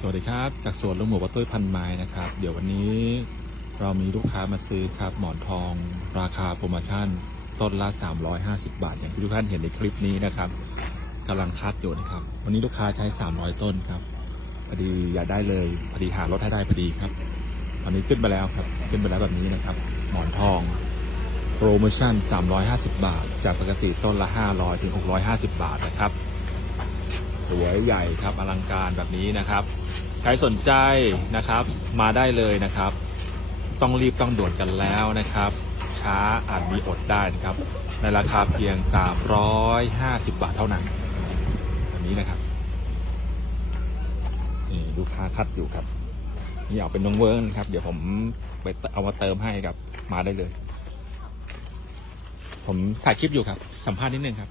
สวัสดีครับ จากสวนลุงหมูวัดตุ้ยพันไม้นะครับ เดี๋ยววันนี้เรามีลูกค้ามาซื้อครับ หมอนทอง ราคาโปรโมชั่น ต้นละ 350 บาท อย่างที่ทุกท่านเห็นในคลิปนี้นะครับกำลังคัดอยู่นะครับ วันนี้ลูกค้าใช้ 300 ต้นครับพอดีอยากได้เลยพอดีหารถให้ได้พอดีครับตอนนี้ขึ้นไปแล้วครับขึ้นไปแล้วแบบนี้นะครับ หมอนทองโปรโมชั่น 350 บาท จากปกติต้นละ 500ถึง650 บาทนะครับ สวยใหญ่ครับอลังการแบบนี้นะครับ ใครสนใจนะครับมาได้เลยนะครับ ต้องรีบต้องด่วนกันแล้วนะครับ ช้าอาจมีอดได้นะครับ ในราคาเพียง 350 บาทเท่านั้นแบบนี้นะครับนี่ลูกค้าคัดอยู่ครับ นี่เอาเป็นน้องเวิร์นครับ เดี๋ยวผมไปเอามาเติมให้ครับมาได้เลย ผมถ่ายคลิปอยู่ครับ สัมภาษณ์นิดนึงครับ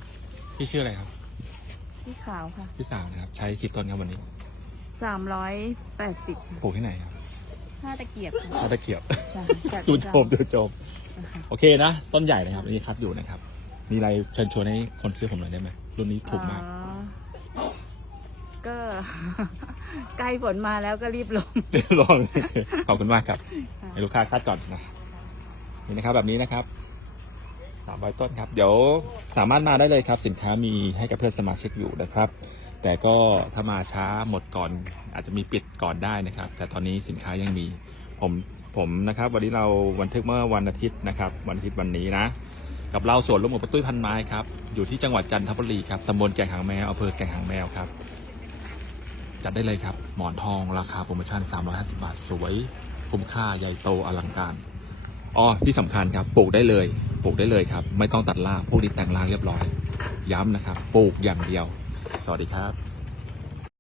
พี่ชื่ออะไรครับ พี่ขาวค่ะพี่สาวนะครับ ใช้กี่ต้นครับวันนี้สามร้อยแปดสิบปลูกที่ไหนครับห้าตะเกียบค่ะท่าตะเกียบใช่จากดูโจมดูโจมนะคะโอเคนะ ต้นใหญ่นะครับอันนี้คัดอยู่นะครับ มีอะไรเชิญชวนให้คนซื้อผมหน่อยได้ไหมรุ่นนี้ถูกมาก อ๋อก็ ใกล้ฝนมาแล้วก็รีบลงเดี๋ยวลองขอบคุณมากครับ ค่ะ ให้ลูกค้าคัดก่อนนะนี่นะครับแบบนี้นะครับ สามร้อยต้นครับ เดี๋ยวสามารถมาได้เลยครับ สินค้ามีให้กับเพื่อนสมาชิกอยู่นะครับ แต่ก็ถ้ามาช้าหมดก่อน อาจจะมีปิดก่อนได้นะครับ แต่ตอนนี้สินค้ายังมี ผมผมนะครับ วันนี้เราบันทึกเมื่อวันอาทิตย์นะครับ วันอาทิตย์วันนี้นะ กับเราสวนลุงหมูประตุ้ยพันไม้ครับ อยู่ที่จังหวัดจันทบุรีครับตำบลแก่งหางแมวอำเภอแก่งหางแมวครับ จัดได้เลยครับ หมอนทองราคาโปรโมชั่น 350 บาท สวย คุ้มค่าใหญ่โตอลังการ อ๋อที่สำคัญครับปลูกได้เลยปลูกได้เลยครับ ไม่ต้องตัดรากพวกนี้แต่งรากเรียบร้อย ย้ำนะครับ ปลูกอย่างเดียว สวัสดีครับ